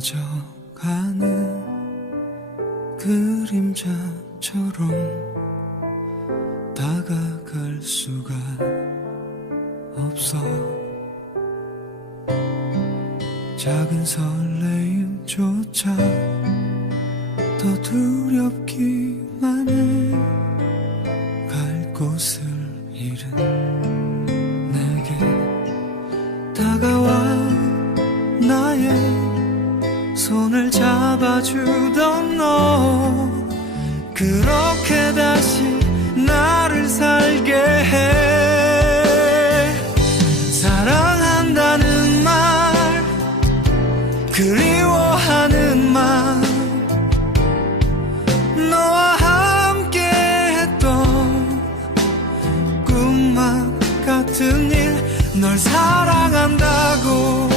사라져가는 그림자처럼 다가갈 수가 없어. 작은 설레임조차 더 두렵기만 해 갈 곳을 잃은 내게 다가와 나의 손을 잡아주던 너. 그렇게 다시 꿈만 같은 일 널 사랑한다고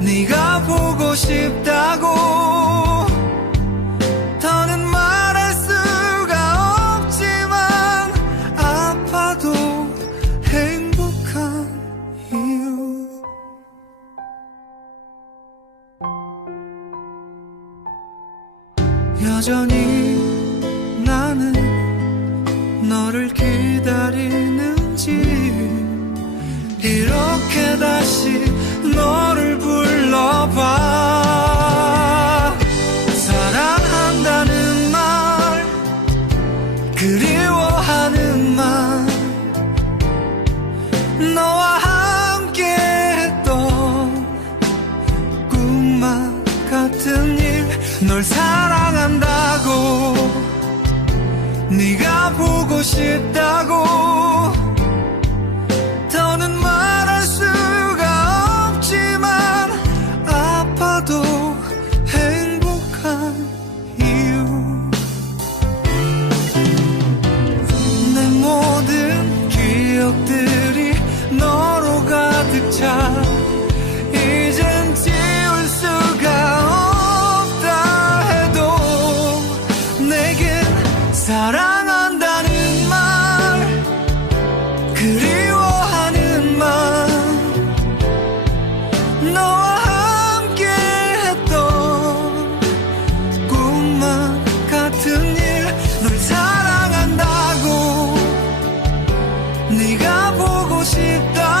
네가 보고 싶다고 더는 말할 수가 없지만 아파도 행복한 이유. 여전히 너를 기다리는지. 이렇게 다시 너를 불러봐. 사랑한다는 말 그리워하는 말. 너와 함께 했던 꿈만 같은 일 널 사랑한다고. 네가 보고 싶다고 더는 말할 수가 없지만 아파도 행복한 이유. 내 모든 기억들이 너로 가득 차 se.